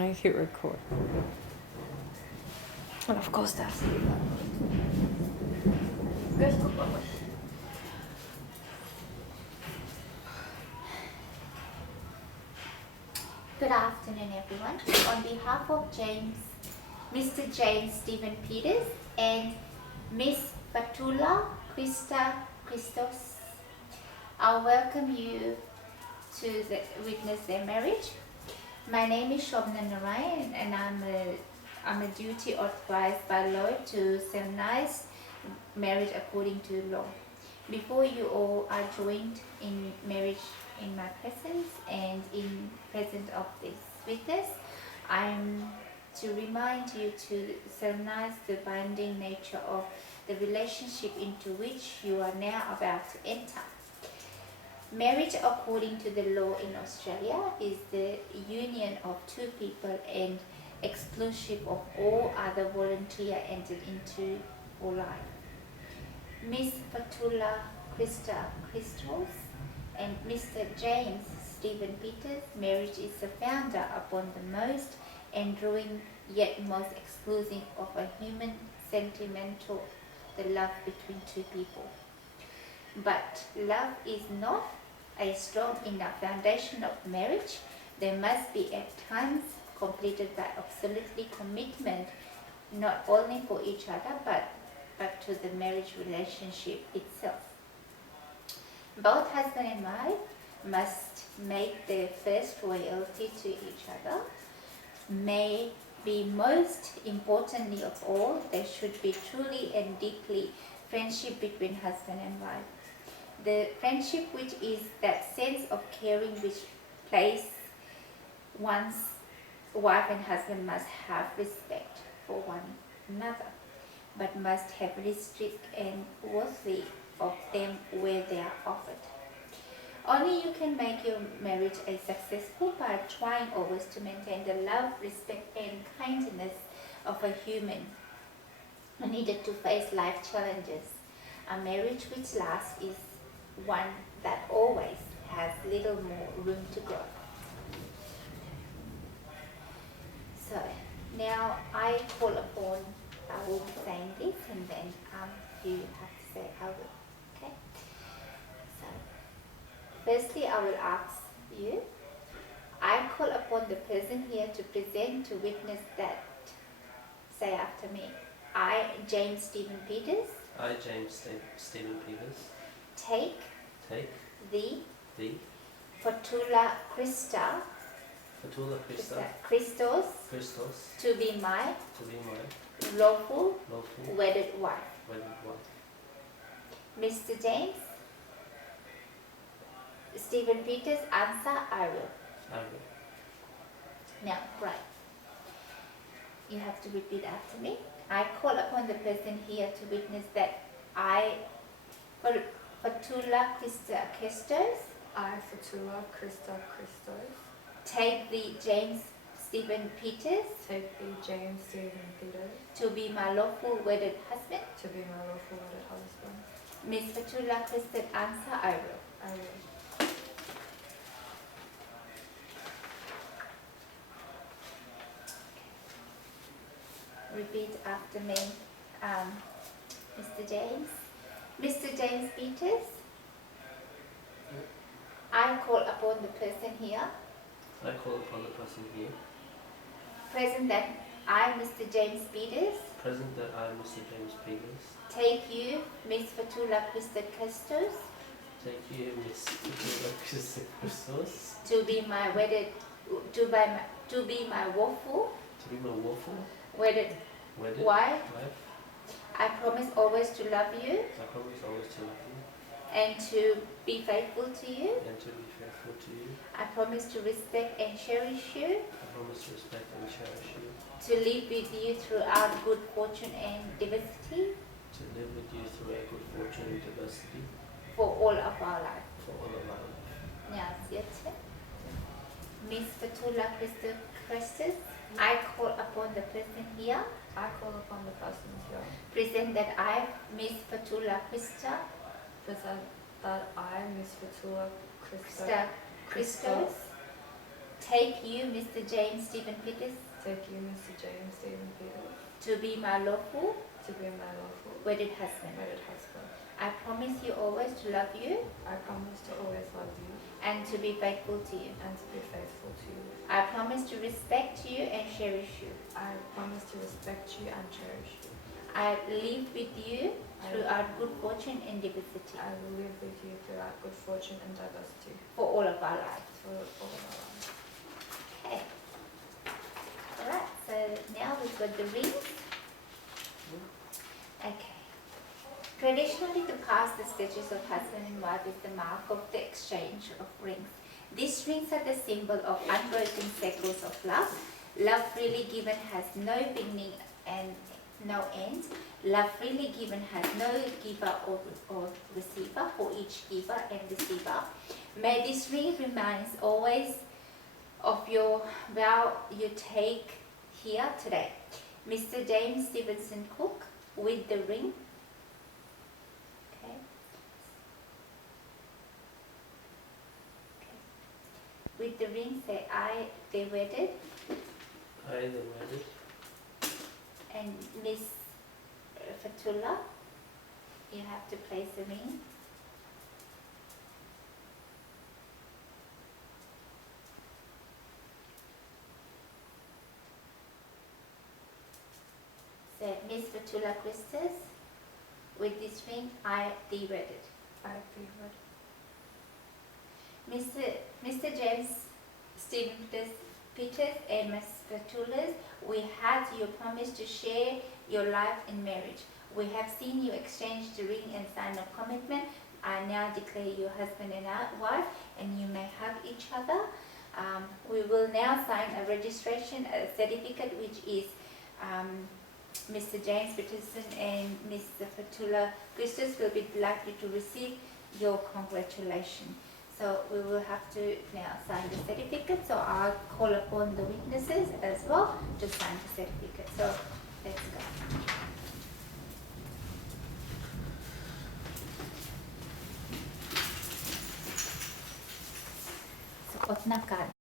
and I hit record. And of course that's Good afternoon, everyone. On behalf of Mr. James Stephen Peters and Miss Toula Christos, I welcome you to witness their marriage. My name is Shobna Narayan, and I'm a duty authorized by law to solemnize marriage according to law. Before you all are joined in marriage in my presence and in presence of this witness, I'm to remind you to solemnize the binding nature of the relationship into which you are now about to enter. Marriage according to the law in Australia is the union of two people and exclusive of all other volunteer entered into for life. Miss Toula Christos and Mr. James Stephen Peters' marriage is the founder upon the most enduring yet most exclusive of a human sentimental, the love between two people. But love is not a strong enough foundation of marriage. There must be at times completed by absolutely commitment, not only for each other but to the marriage relationship itself. Both husband and wife must make their first loyalty to each other. May be most importantly of all, there should be truly and deeply friendship between husband and wife. The friendship which is that sense of caring which place one's wife and husband must have respect for one another, but must have respect and worthy of them where they are offered. Only you can make your marriage a successful by trying always to maintain the love, respect and kindness of a human who needed to face life challenges. A marriage which lasts is one that always has little more room to grow. So now I call upon, I will be saying this and then you have to say I will. Okay? So firstly I will ask you, I call upon the person here to present to witness that. Say after me. I, James Stephen Peters. I, James Stephen Peters. Take the Toula Christos to be my lawful wedded wife. Mr. James Stephen Peters, answer, I will. Now, right. You have to repeat after me. I call upon the person here to witness that I, Toula Christos, I, Toula Christos, take the James Stephen Peters to be my lawful wedded husband. Miss Toula Christos, answer, I will. Repeat after me, Mr. James. Mr. James Peters, I call upon the person here. Present that I, Mr. James Peters. Take you, Miss Toula Christos. To be my lawful wedded wife. I promise always to love you. And to be faithful to you. I promise to respect and cherish you. To live with you throughout good fortune and diversity. For all of our life. Now, Miss Toula Christos, I call upon the person here. Present that I, Miss Toula Christos, take you, Mr. James Stephen Peters, take you, Mr. James Stephen Peters, to be my lawful to be my lawful wedded husband. wedded husband. I promise you always to love you I promise to always love you and to be faithful to you. and to be faithful to you. I promise to respect you and cherish you. I promise to respect you and cherish you. I live with you throughout good fortune and diversity I will live with you throughout good fortune and diversity for all of our lives. for all of our lives. Okay. Alright, so now we've got the rings. Okay. Traditionally, to pass the status of husband and wife is the mark of the exchange of rings. These rings are the symbol of unbroken cycles of love. Love freely given has no beginning and no end. Love freely given has no giver or receiver, for each giver and receiver. May this ring reminds always of your vow you take here today. Mr. James Stevenson Cook with the ring. Okay. With the ring, say I, the wedded, I, the wedded, and Miss Fatula, you have to place the ring. Say Miss Fatula Christus, with this ring, I, the wedded. I be wedded. Mr. James Stephen Peters and Ms. Fatulas, we had your promise to share your life in marriage. We have seen you exchange the ring and sign of commitment. I now declare you husband and wife, and you may hug each other. We will now sign a registration certificate, which is Mr. James Peterson and Ms. Fatula Christus will be likely to receive your congratulations. So we will have to now sign the certificate. So I'll call upon the witnesses as well to sign the certificate. So let's go. Suot na ka.